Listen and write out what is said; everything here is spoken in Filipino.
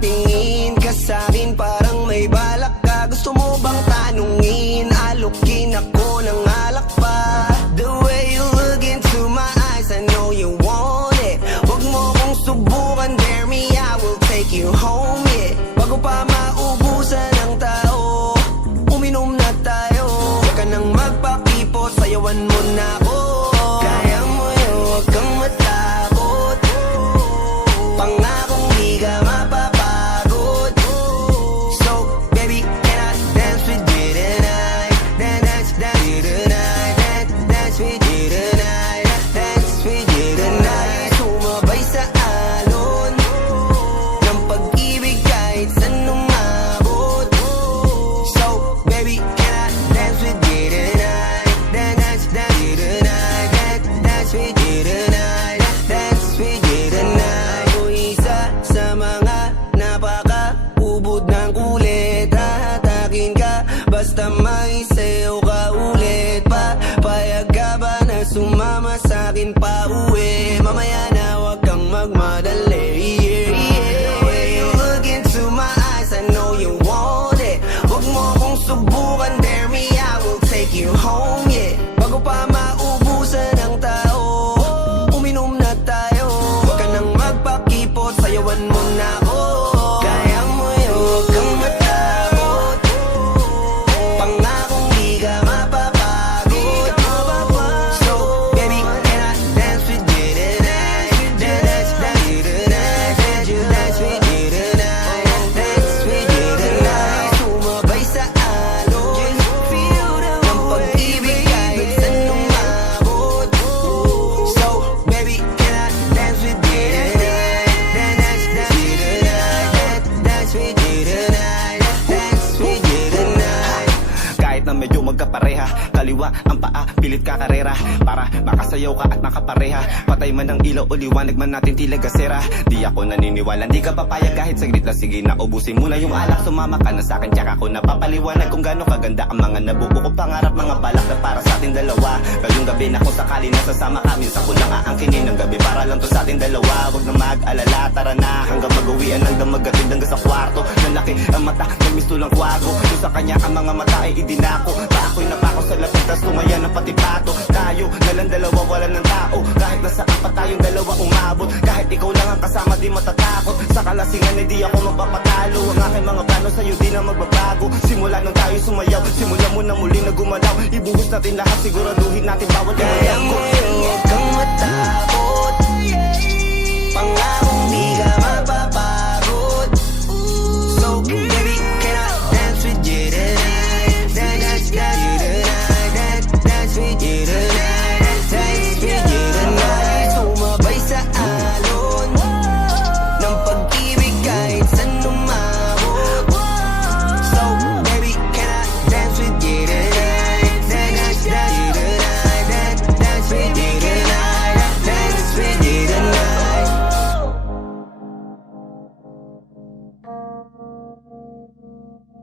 Nakatingin ka sa'kin parang may balak ka. Gusto mo bang tanungin? Alukin ako ng alak pa. The way you look into my eyes, I know you want it. Huwag mo kong subukan, dare me, I will take you home, yeah. Bago pa maubusan ng tao, uminom na tayo. Huwag ka nang magpakipot, sayawan mo na ako. Kaya mo yun, huwag kang matakot. Pangakong di ka mapapagod. So, baby, can I dance with you tonight? Dance with you tonight. Dance with you tonight. Dance with you tonight. Sumabay sa alon ng pag-ibig kahit saan umabot. So, baby, can I dance with you tonight? Dance with you tonight. Dance with you tonight. Dance with you tonight. O isa sa mga napaka-ubod ng kulit. Hahatakin ka basta may sayo ka ulit. Payag ka ba na sumama sa'kin pa uwi? Mamaya na wag kang magmadali, yeah, yeah. The way you look into my eyes, I know you want it. Huwag mo kong subukan, dare me, I will take you home, yeah. Bago pa maubusan ng tao, uminom na tayo. Huwag ka nang magpakipot, sayawan mo na ako. Kaya mo yun, huwag kang matakot. Pangakong di ka mapapagod. So, baby, can I dance with you tonight? Dance with you tonight. Dance with you tonight. Dance with you tonight. Sumabay sa alon ng pag-ibig kahit saan umabot. So, baby, can I dance with you tonight? Dance with you tonight. Dance with you tonight. Dance with you tonight. Kahit na medyo magkapareha, kaliwa ang paa, pilit ka karera. Para makasayaw ka at makapareha. Patay man ang ilaw o liwanag man natin tila gasera. Di ako naniniwala, di ka papayag kahit saglit na. Sige na, ubusin mo na yung alak. Sumama ka na sa'kin, tsaka ako napapaliwanag kung gaano kaganda ang mga nabuo ko pangarap. Mga balak na para sa ating dalawa. Ngayong gabi na kung sakali nasasama ka, minsan ko lang aangkinin ng gabi para lang to sa ating dalawa. Huwag na mag-alala, tara na hanggang mag-uwian ng damagatid hanggang sa kwarto. Nalaki ang mata, may misto lang kwago. Doon sa kanya ang mga mata ay idinako. Pa ako'y napako sa lapit, tas tumaya ng pati pato. Tayo nalang dalawa, wala ng tao. Kahit nasaan pa tayong dalawa umabot. Kahit ikaw lang ang kasama, di matatakot. Sa kalasingan ay di ako magpapatalo. Ang aking mga plano sa'yo di na magbabago. Simula nung tayo sumayaw, simula mo na muli na gumalaw. Ibuhos natin lahat, siguraduhin natin bawat Kaya mo yun, huwag kang matakot. Pangako